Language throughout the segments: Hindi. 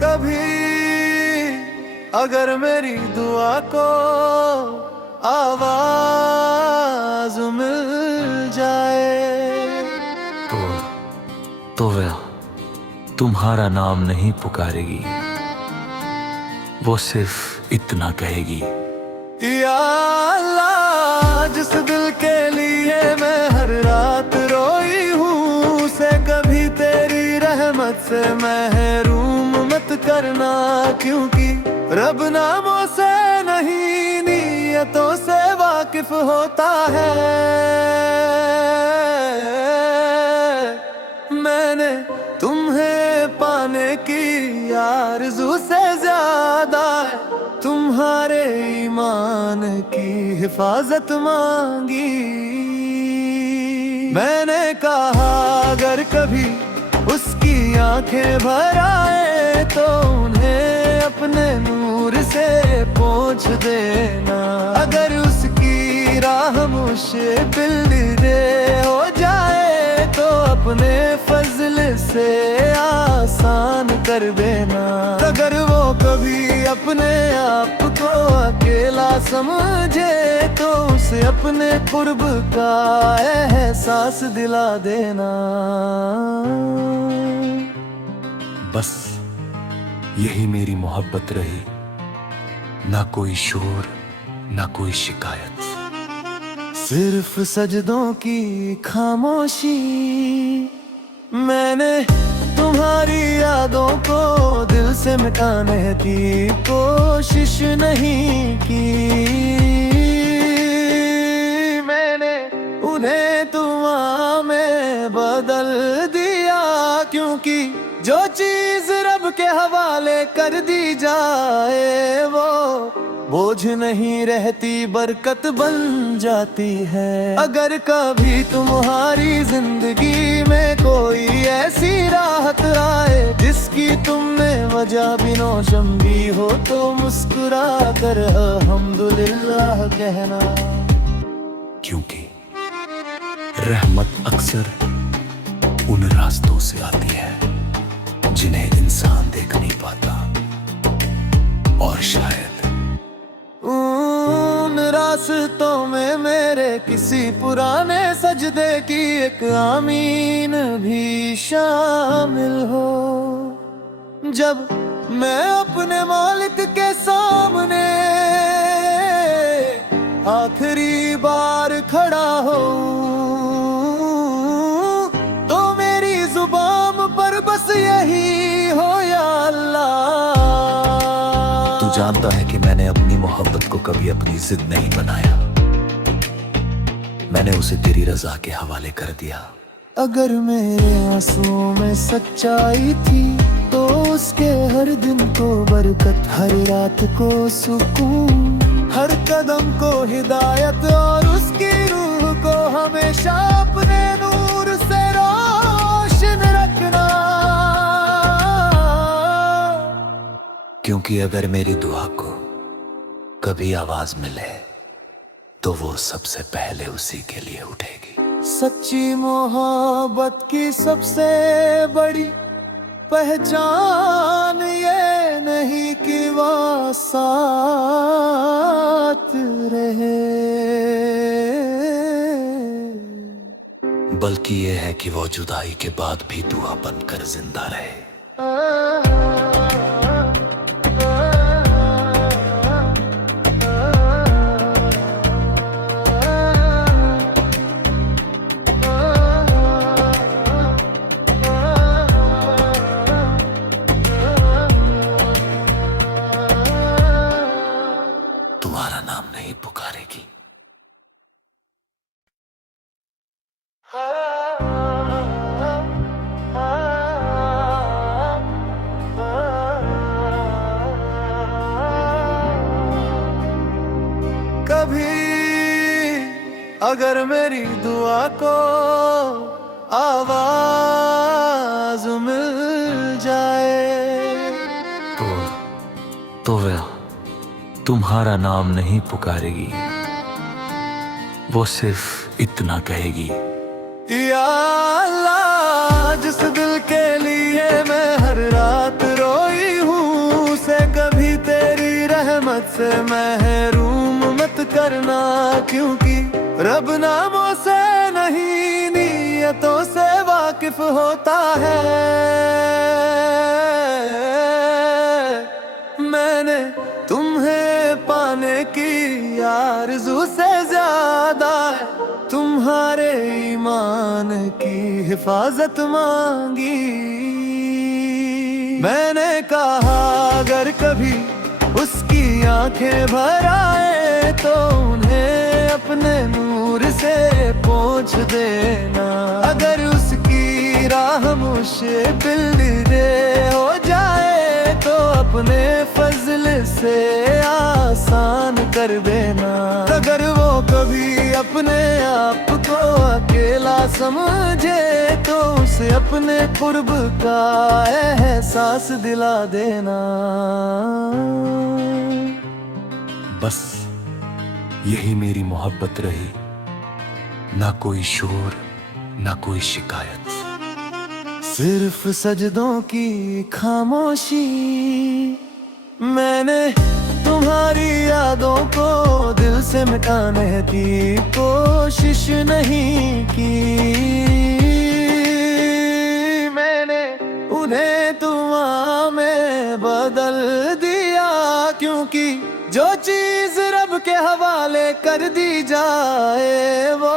कभी अगर मेरी दुआ को आवाज मिल जाए तो वह तुम्हारा नाम नहीं पुकारेगी, वो सिर्फ इतना कहेगी, या अल्लाह। जिस दिल के लिए मैं हर रात रोई हूँ, उसे कभी तेरी रहमत से महरूम मत करना, क्योंकि रब नामों से नहीं नीयतों से वाकिफ होता है। मैंने तुम्हें पाने की आरज़ू से ज्यादा तुम्हारे ईमान की हिफाजत मांगी। मैंने कहा अगर कभी उसकी आंखें भर आए तो उन्हें अपने नूर से पोंछ देना। अगर उसकी राह मुश्किल हो जाए तो अपने फजल से आसान कर देना। अगर वो कभी अपने आप को अकेला समझे तो उसे अपने कुर्ब का एहसास दिला देना। बस यही मेरी मोहब्बत रही, ना कोई शोर ना कोई शिकायत, सिर्फ सजदों की खामोशी। मैंने तुम्हारी यादों को दिल से मिटाने की कोशिश नहीं की। मैंने उन्हें दुआ में बदल दिया, क्योंकि जो चीज रब के हवाले कर दी जाए वो बोझ नहीं रहती, बरकत बन जाती है। अगर कभी तुम्हारी जिंदगी में कोई ऐसी राहत आए जिसकी तुमने वजह भी नौशम भी हो, तो मुस्कुरा कर अल्हम्दुलिल्लाह कहना, क्योंकि रहमत अक्सर उन रास्तों से आती है जिन्हें इंसान देख नहीं पाता, और शायद उन रास्तों में मेरे किसी पुराने सजदे की एक आमीन भी शामिल हो। जब मैं अपने मालिक के सामने आखिरी बार खड़ा हो, तो मेरी जुबान पर बस यही हो, या अल्लाह। तू जानता है कि मैंने अपनी मोहब्बत को कभी अपनी जिद नहीं बनाया, मैंने उसे तेरी रजा के हवाले कर दिया। अगर मेरे आंसुओं में सच्चाई थी तो उसके हर दिन को बरकत, हर रात को सुकून, हर कदम को हिदायत, और उसकी रूह को हमेशा अपने नूर से रोशन रखना। क्योंकि अगर मेरी दुआ को कभी आवाज मिले तो वो सबसे पहले उसी के लिए उठेगी। सच्ची मोहब्बत की सबसे बड़ी पहचान ये नहीं कि वो साथ रहे, बल्कि ये है कि वो जुदाई के बाद भी दुआ बनकर जिंदा रहे। तुम्हारा नाम नहीं पुकारेगी। कभी अगर मेरी दुआ को आवाज मिल जाए तो वह तुम्हारा नाम नहीं पुकारेगी, वो सिर्फ इतना कहेगी, या अल्लाह, जिस दिल के लिए मैं हर रात रोई हूँ, से कभी तेरी रहमत से महरूम मत करना, क्योंकि रब नामों से नहीं नियतों से वाकिफ होता है। मैंने तुम्हें पाने की आरज़ू से ज्यादा तुम्हारे ईमान की हिफाजत मांगी। मैंने कहा अगर कभी उसकी आंखें भर आए तो उन्हें अपने नूर से पोंछ देना। अगर उसकी राह मुश्किल हो जाए तो अपने फजल से आसान कर देना। अगर वो कभी अपने आप को अकेला समझे तो उसे अपने कुर्ब का एहसास दिला देना। बस यही मेरी मोहब्बत रही, ना कोई शोर ना कोई शिकायत, सिर्फ सजदों की खामोशी। मैंने तुम्हारी यादों को दिल से मिटाने की कोशिश नहीं की। मैंने उन्हें दुआ में बदल दिया, क्योंकि जो चीज रब के हवाले कर दी जाए वो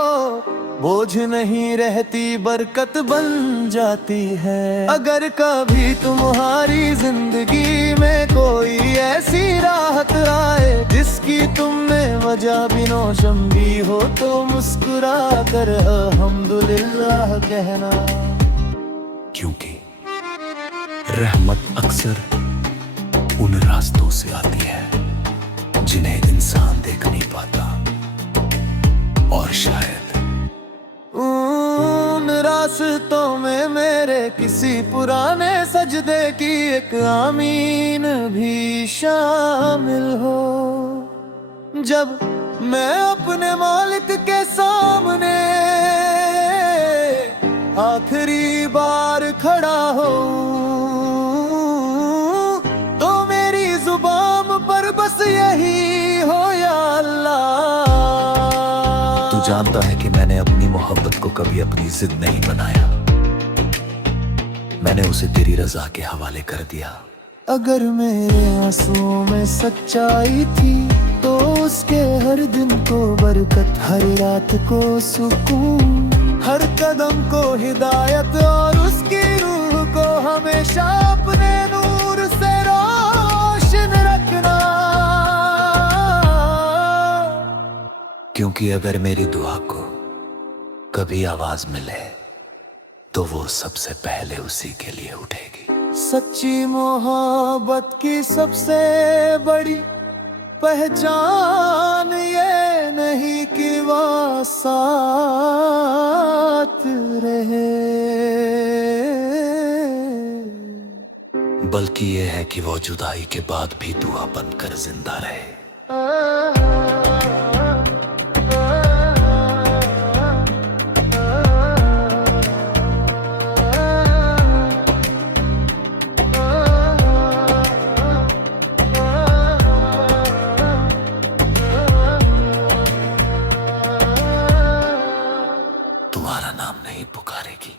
बोझ नहीं रहती, बरकत बन जाती है। अगर कभी तुम्हारी जिंदगी में कोई ऐसी राहत आए जिसकी तुमने वजह भी नौशम भी हो, तो मुस्कुरा कर अल्हम्दुलिल्लाह कहना। क्योंकि रहमत अक्सर उन रास्तों से आती है जिन्हें इंसान देख नहीं पाता, और शायद उन रास्तों में मेरे किसी पुराने सजदे की एक आमीन भी शामिल हो। जब मैं अपने मालिक के सामने आखिरी बार खड़ा हो, तो मेरी जुबान पर बस यही हो, या अल्लाह। तू जानता है कि मैंने अपनी मोहब्बत को कभी अपनी जिद नहीं बनाया, मैंने उसे तेरी रजा के हवाले कर दिया। अगर मेरे आंसुओं में सच्चाई थी तो उसके हर दिन को बरकत, हर रात को सुकून, हर कदम को हिदायत, और उसकी रूह को हमेशा अपने नूर से रोशन रखना। क्योंकि अगर मेरी दुआ को कभी आवाज मिले तो वो सबसे पहले उसी के लिए उठेगी। सच्ची मोहब्बत की सबसे बड़ी पहचान ये नहीं कि वो साथ रहे, बल्कि ये है कि वो जुदाई के बाद भी दुआ बनकर जिंदा रहे। तुम्हारा नाम नहीं पुकारेगी।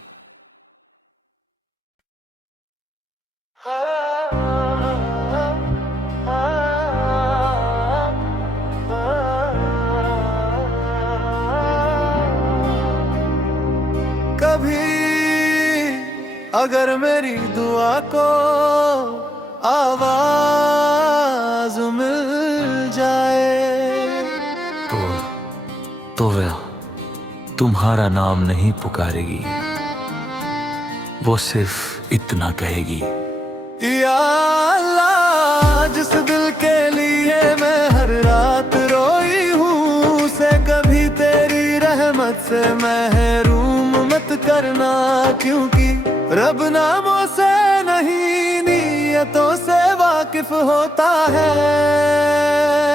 कभी अगर मेरी दुआ को आवाज मिल जाए तो वह तुम्हारा नाम नहीं पुकारेगी, वो सिर्फ इतना कहेगी, या अल्लाह, जिस दिल के लिए मैं हर रात रोई हूँ, से कभी तेरी रहमत से महरूम मत करना, क्योंकि रब नामों से नहीं नियतों से वाकिफ होता है।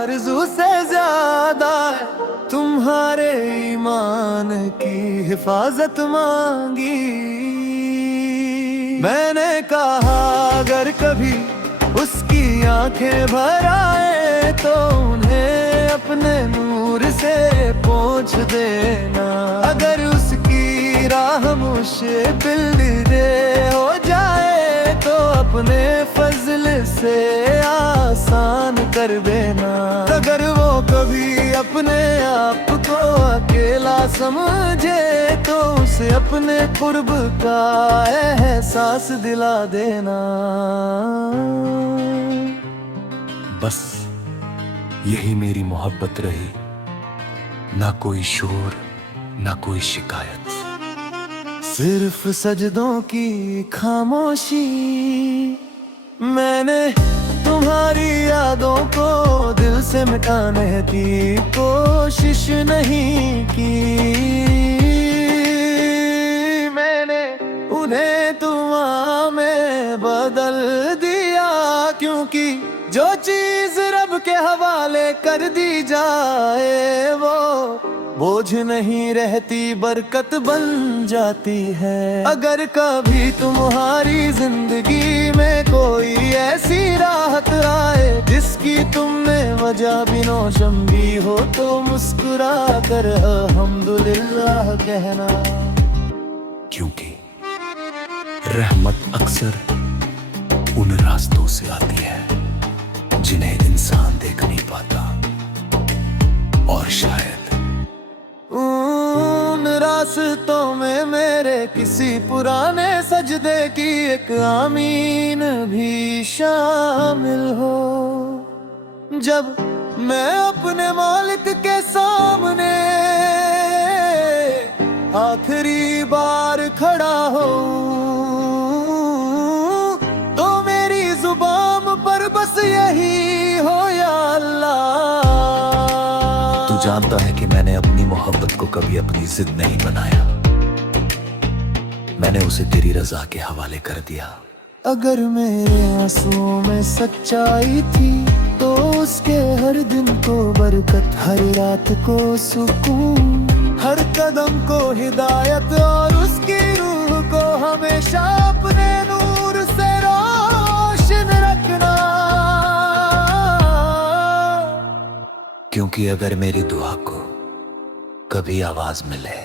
आरज़ू से ज्यादा है तुम्हारे ईमान की हिफाजत मांगी। मैंने कहा अगर कभी उसकी आंखें भर आए तो उन्हें अपने नूर से पोंछ देना। अगर उसकी राह मुश्किल हो जाए तो अपने फजल से आसान कर देना। अगर वो कभी अपने आप को अकेला समझे तो उसे अपने कुर्ब का एहसास दिला देना। बस यही मेरी मोहब्बत रही, ना कोई शोर ना कोई शिकायत, सिर्फ सजदों की खामोशी। मैंने तुम्हारी यादों को दिल से मिटाने की कोशिश नहीं की। मैंने उन्हें दुआ में बदल दिया, क्योंकि जो चीज रब के हवाले कर दी जाए वो बोझ नहीं रहती, बरकत बन जाती है। अगर कभी तुम्हारी जिंदगी में कोई ऐसी राहत आए जिसकी तुमने वजह भी नौशंबी हो तो मुस्कुरा कर अल्हम्दुलिल्लाह कहना। क्योंकि रहमत अक्सर उन रास्तों से आती है जिन्हें इंसान देख नहीं पाता, और शायद उन रास्तों में मेरे किसी पुराने सजदे की एक आमीन भी शामिल हो। जब मैं अपने मालिक के सामने आखिरी बार खड़ा हो तो मेरी जुबान पर बस यही हो, या अल्लाह। तू जानता है कि मैंने अपनी मोहब्बत को कभी अपनी जिद नहीं बनाया, मैंने उसे तेरी रजा के हवाले कर दिया। अगर मेरे आंसुओं में सच्चाई थी तो उसके हर दिन को बरकत, हर रात को सुकून, हर कदम को हिदायत, और उसकी रूह को हमेशा अपने नूर से रोशन रखना। क्योंकि अगर मेरी दुआ को कभी आवाज मिले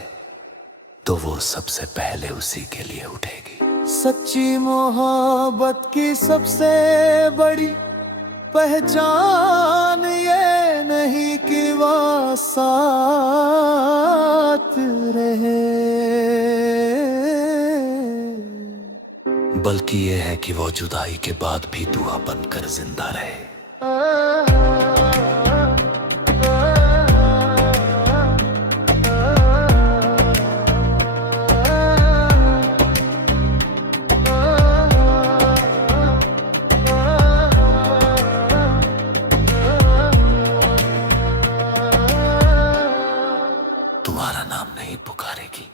तो वो सबसे पहले उसी के लिए उठेगी। सच्ची मोहब्बत की सबसे बड़ी पहचान ये नहीं कि वो साथ रहे, बल्कि ये है कि वो जुदाई के बाद भी दुआ बनकर जिंदा रहे। तुम्हारा नाम नहीं पुकारेगी।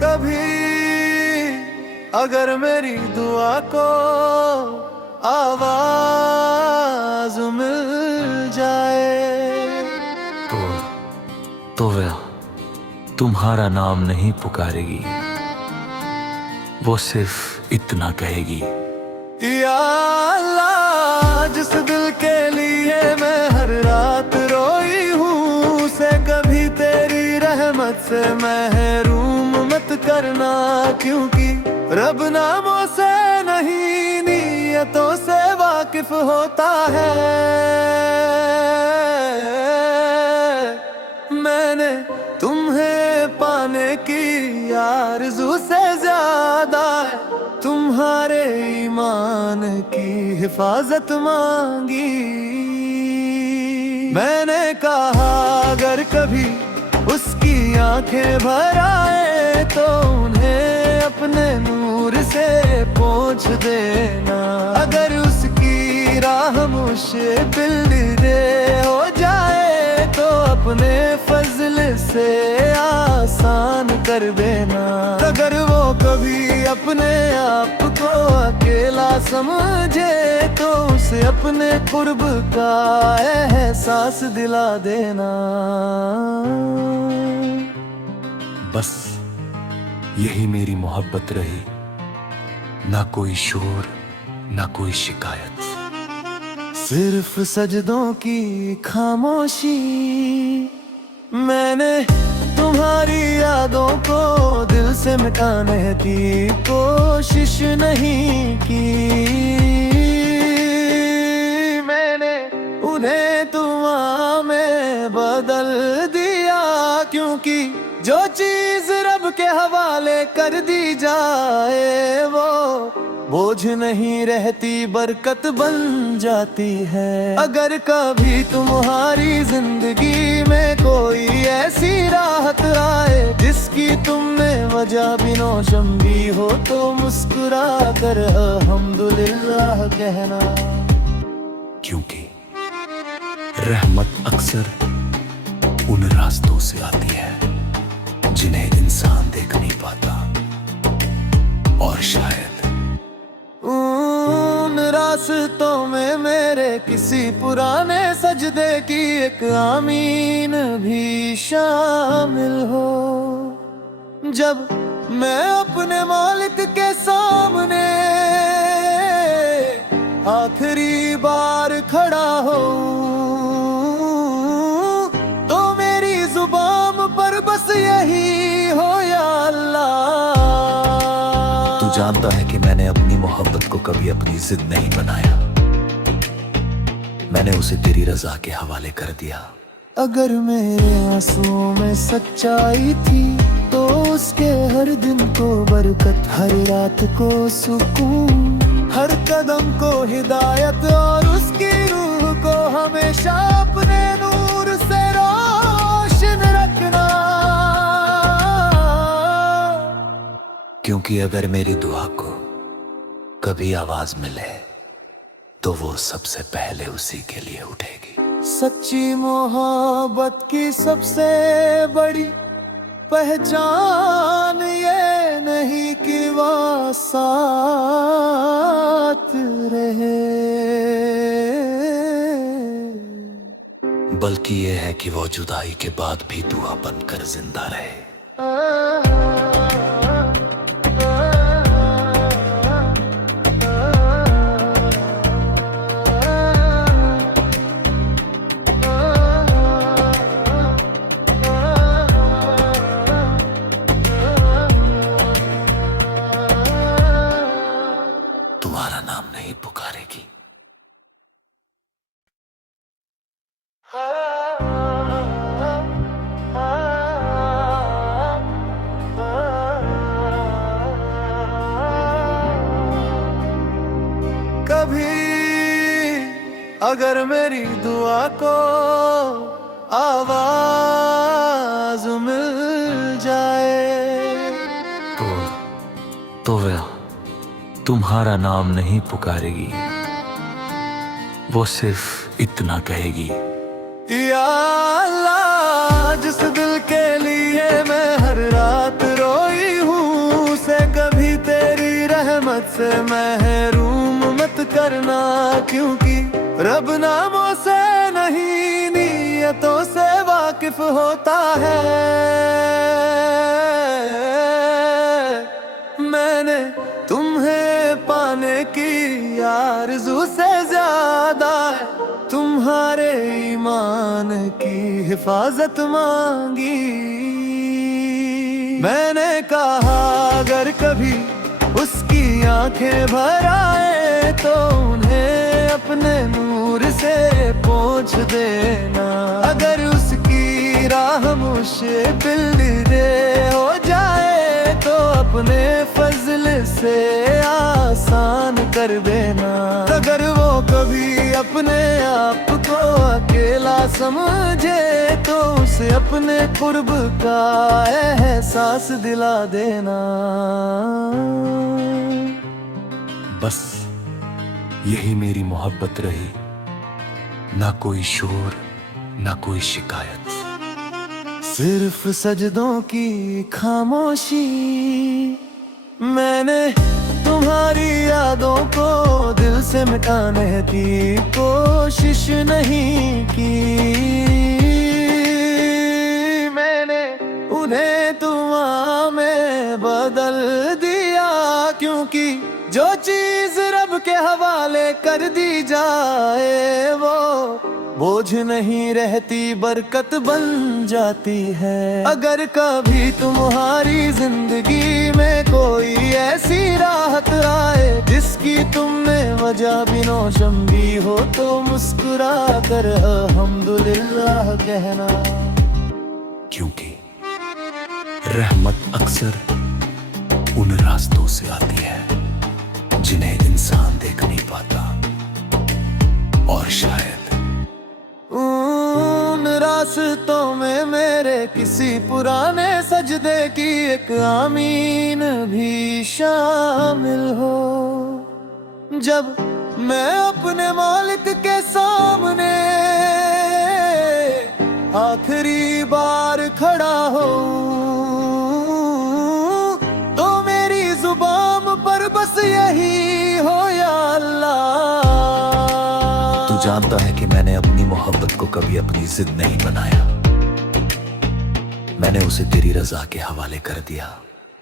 कभी अगर मेरी दुआ को आवाज मिल जाए तो वह तुम्हारा नाम नहीं पुकारेगी, वो सिर्फ इतना कहेगी, या अल्लाह। जिस दिल के लिए मैं हर रात रोई हूँ उसे कभी तेरी रहमत से महरूम मत करना। क्योंकि रब नामों से नहीं नीयतों से वाकिफ होता है। मैंने तुम्हें पाने की आरज़ू से ज्यादा है तुम्हारे ईमान की हिफाजत मांगी। मैंने कहा अगर कभी उसकी आंखें भर आए तो उन्हें अपने नूर से पोंछ देना। अगर उसकी राह मुश्किल हो जाए तो फजल से आसान कर देना। अगर वो कभी अपने आप को अकेला समझे तो उसे अपने कुर्ब का एहसास दिला देना। बस यही मेरी मोहब्बत रही, ना कोई शोर ना कोई शिकायत, सिर्फ सजदों की खामोशी। मैंने तुम्हारी यादों को दिल से मिटाने की कोशिश नहीं की, मैंने उन्हें दुआ में बदल दिया। क्योंकि जो चीज रब के हवाले कर दी जाए वो बोझ नहीं रहती, बरकत बन जाती है। अगर कभी तुम्हारी जिंदगी में कोई ऐसी राहत आए जिसकी तुमने वजह भी नौशम भी हो, तो मुस्कुरा कर अल्हम्दुलिल्लाह कहना। क्योंकि रहमत अक्सर उन रास्तों से आती है जिन्हें इंसान देख नहीं पाता, और शायद उन रास्तों में मेरे किसी पुराने सजदे की एक आमीन भी शामिल हो। जब मैं अपने मालिक के सामने आखिरी बार खड़ा हो, तो मेरी जुबान पर बस यही हो, या अल्लाह। तू जानता है कि मैंने अपनी मोहब्बत को कभी अपनी जिद नहीं बनाया, मैंने उसे तेरी रजा के हवाले कर दिया। अगर मेरे आंसुओं में सच्चाई थी तो उसके हर दिन को बरकत, हर रात को सुकून, हर कदम को हिदायत, और उसकी रूह को हमेशा अपने नूर से रोशन रखना। क्योंकि अगर मेरी दुआ को कभी आवाज मिले तो वो सबसे पहले उसी के लिए उठेगी। सच्ची मोहब्बत की सबसे बड़ी पहचान ये नहीं कि वो साथ रहे, बल्कि ये है कि वो जुदाई के बाद भी दुआ बनकर जिंदा रहे। तुम्हारा नाम नहीं पुकारेगी। कभी अगर मेरी दुआ को आवाज मिल जाए तो वह तुम्हारा नाम नहीं पुकारेगी, वो सिर्फ इतना कहेगी, या अल्लाह। जिस दिल के लिए मैं हर रात रोई हूँ, उसे कभी तेरी रहमत से महरूम मत करना। क्योंकि रब नामों से नहीं नीयतों से वाकिफ होता है। मैंने तुम्हें पाने की आरज़ू से ज्यादा तुम्हारे ईमान की हिफाजत मांगी। मैंने कहा अगर कभी उसकी आंखें भर आए तो उन्हें अपने नूर से पोंछ देना। अगर उसकी राह मुश्किल हो जाए तो अपने फजल से आसान कर देना। अगर वो कभी अपने आप को अकेला समझे तो उसे अपने कुर्ब का एहसास दिला देना। बस यही मेरी मोहब्बत रही, ना कोई शोर ना कोई शिकायत, सिर्फ सजदों की खामोशी, मैंने तुम्हारी यादों को दिल से मिटाने की कोशिश नहीं की। मैंने उन्हें दुआ में बदल दिया, क्योंकि जो चीज रब के हवाले कर दी जाए वो बोझ नहीं रहती, बरकत बन जाती है। अगर कभी तुम्हारी जिंदगी में कोई ऐसी राहत आए जिसकी तुमने वजह भी नौशम भी हो, तो मुस्कुरा कर अल्हम्दुलिल्लाह कहना, क्योंकि रहमत अक्सर उन रास्तों से आती है जिन्हें इंसान देख नहीं पाता, और शायद उन रास्तों में मेरे किसी पुराने सजदे की एक आमीन भी शामिल हो। जब मैं अपने मालिक के सामने आखिरी बार खड़ा हो, तो मेरी जुबान पर बस यही हो, या अल्लाह। तू जानता है कि मैंने अपनी मोहब्बत को कभी अपनी जिद नहीं बनाया, मैंने उसे तेरी रजा के हवाले कर दिया।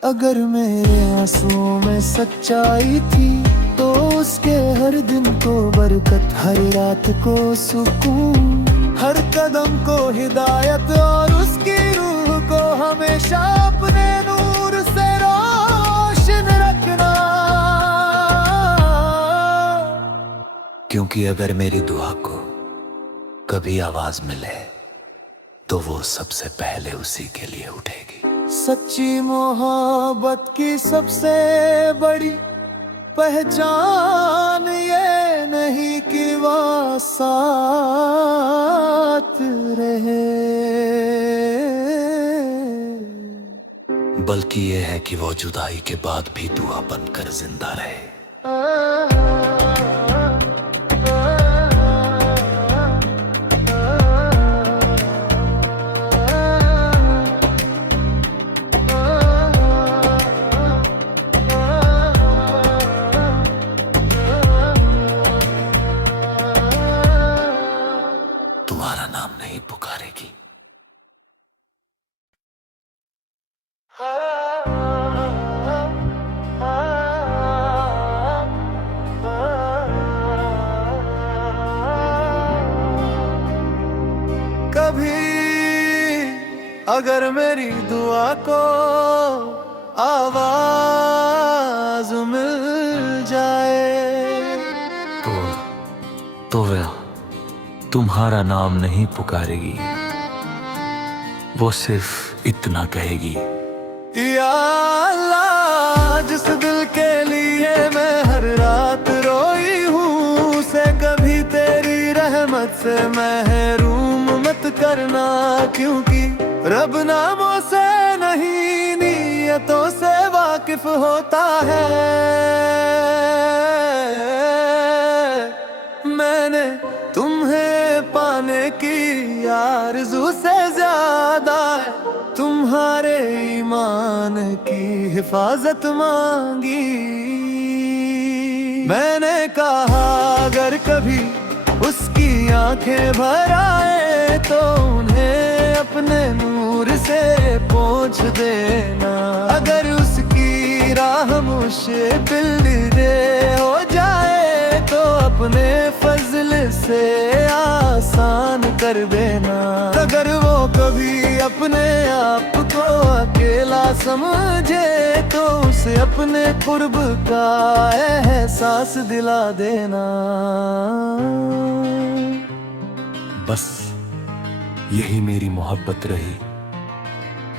अगर मेरे आंसुओं में सच्चाई थी तो उसके हर दिन को बरकत, हर रात को सुकून, हर कदम को हिदायत, और उसकी रूह को हमेशा अपने नूर से रोशन रखना। क्योंकि अगर मेरी दुआ को कभी आवाज मिले तो वो सबसे पहले उसी के लिए उठेगी। सच्ची मोहब्बत की सबसे बड़ी पहचान ये नहीं कि वो साथ रहे, बल्कि ये है कि वो जुदाई के बाद भी दुआ बनकर जिंदा रहे। तुम्हारा नाम नहीं पुकारेगी। कभी अगर मेरी दुआ को आवाज मिल जाए तो वह तुम्हारा नाम नहीं पुकारेगी, वो सिर्फ इतना कहेगी, या अल्लाह, जिस दिल के लिए मैं हर रात रोई हूँ, उसे कभी तेरी रहमत से महरूम मत करना। क्योंकि रब नामों से नहीं नीयतों से वाकिफ होता है। मैंने तुम्हें पाने की आरज़ू से ज्यादा तुम्हारे ईमान की हिफाजत मांगी। मैंने कहा अगर कभी उसकी आंखें भर आए तो उन्हें अपने नूर से पोंछ देना। अगर उसकी राह मुश्किल हो जाए तो अपने फजल से आसान कर देना। अगर वो कभी अपने आप को अकेला समझे तो उसे अपने कुर्ब का एहसास दिला देना। बस यही मेरी मोहब्बत रही,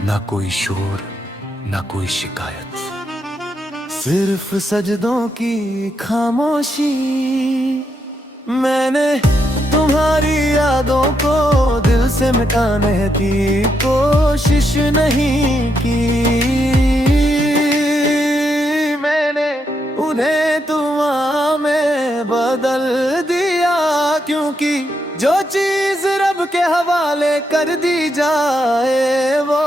ना कोई शोर ना कोई शिकायत, सिर्फ सजदों की खामोशी। मैंने तुम्हारी यादों को दिल से मिटाने की कोशिश नहीं की। मैंने उन्हें दुआ में बदल दिया, क्योंकि जो चीज रब के हवाले कर दी जाए, वो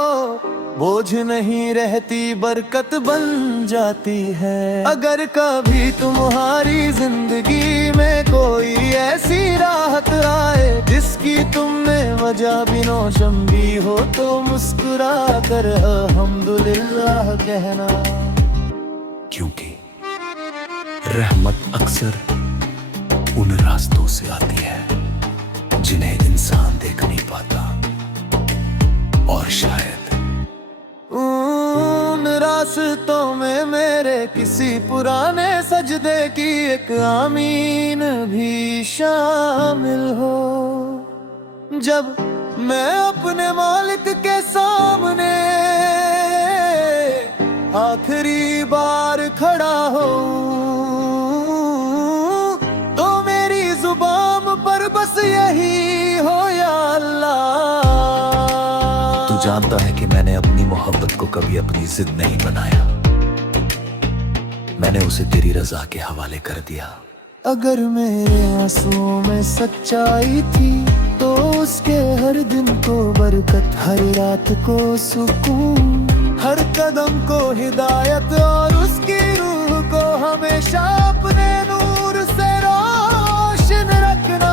बोझ नहीं रहती बरकत बन जाती है। अगर कभी तुम्हारी जिंदगी में कोई ऐसी राहत आए जिसकी तुमने वजह भी नौशम भी हो, तो मुस्कुरा कर अल्हम्दुलिल्लाह कहना। क्योंकि रहमत अक्सर उन रास्तों से आती है जिन्हें इंसान देख नहीं पाता, और शायद उन रास्तों में मेरे किसी पुराने सजदे की एक आमीन भी शामिल हो। जब मैं अपने मालिक के सामने आखिरी बार खड़ा हो, तो मेरी जुबान पर बस यही हो, या अल्लाह। तू जानता है कि मैंने अपनी मोहब्बत को कभी अपनी जिद नहीं बनाया, मैंने उसे तेरी रजा के हवाले कर दिया। अगर मेरे आंसुओं में सच्चाई थी तो उसके हर दिन को बरकत, हर रात को सुकून, हर कदम को हिदायत, और उसकी रूह को हमेशा अपने नूर से रोशन रखना।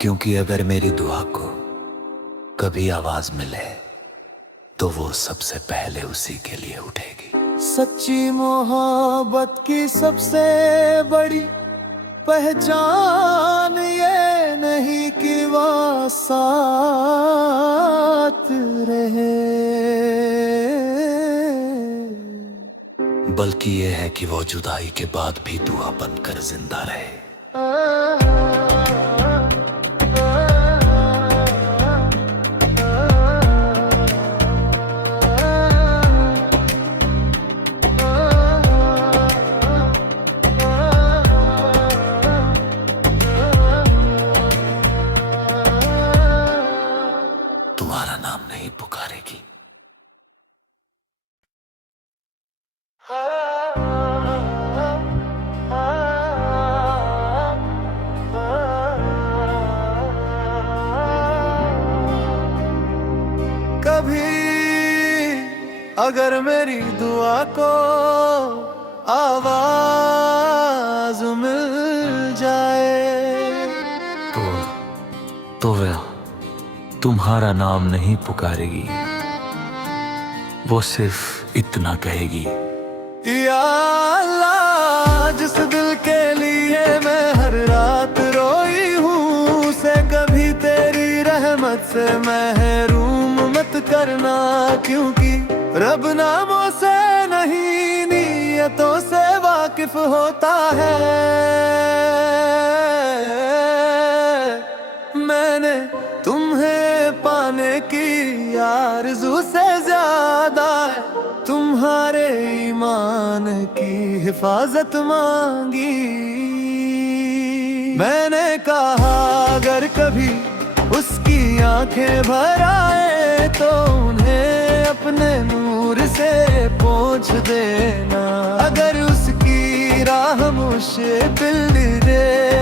क्योंकि अगर मेरी दुआ को कभी आवाज मिले तो वो सबसे पहले उसी के लिए उठेगी। सच्ची मोहब्बत की सबसे बड़ी पहचान ये नहीं कि वो साथ रहे, बल्कि ये है कि वो जुदाई के बाद भी दुआ बनकर जिंदा रहे। तुम्हारा नाम नहीं पुकारेगी। कभी अगर मेरी दुआ को आवाज मिल जाए, तो वह तुम्हारा नाम नहीं पुकारेगी, वो सिर्फ इतना कहेगी, या अल्लाह। जिस दिल के लिए मैं हर रात रोई हूँ, उसे कभी तेरी रहमत से महरूम मत करना। क्योंकि रब नामों से नहीं नीयतों से वाकिफ होता है। मैंने तुम्हें पाने की आरज़ू से ज्यादा तुम्हारे ईमान की हिफाजत मांगी। मैंने कहा अगर कभी उसकी आंखें भर आए तो उन्हें अपने नूर से पोंछ देना। अगर उसकी राह मुश्किल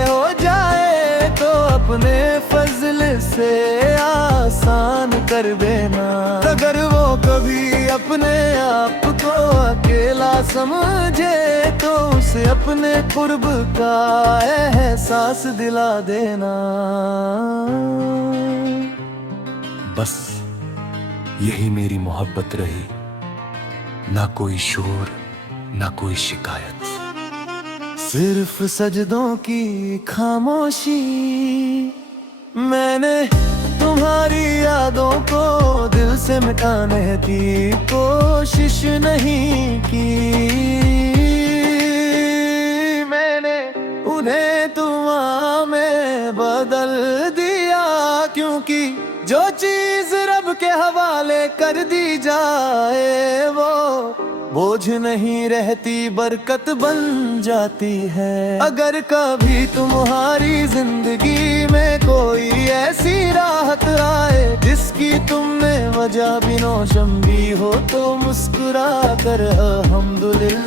हो जाए तो अपने फजल से आसान कर देना। अगर वो कभी अपने आप को अकेला समझे तो उसे अपने कुर्ब का एहसास दिला देना। बस यही मेरी मोहब्बत रही, ना कोई शोर ना कोई शिकायत, सिर्फ सजदों की खामोशी। मैंने तुम्हारी यादों को दिल से मिटाने की कोशिश नहीं की। मैंने उन्हें दुआ में बदल दिया, क्योंकि जो चीज रब के हवाले कर दी जाए वो बोझ नहीं रहती, बरकत बन जाती है। अगर कभी तुम्हारी जिंदगी में कोई ऐसी राहत आए जिसकी तुमने वजह भी नौशम भी हो, तो मुस्कुरा कर अल्हम्दुलिल्लाह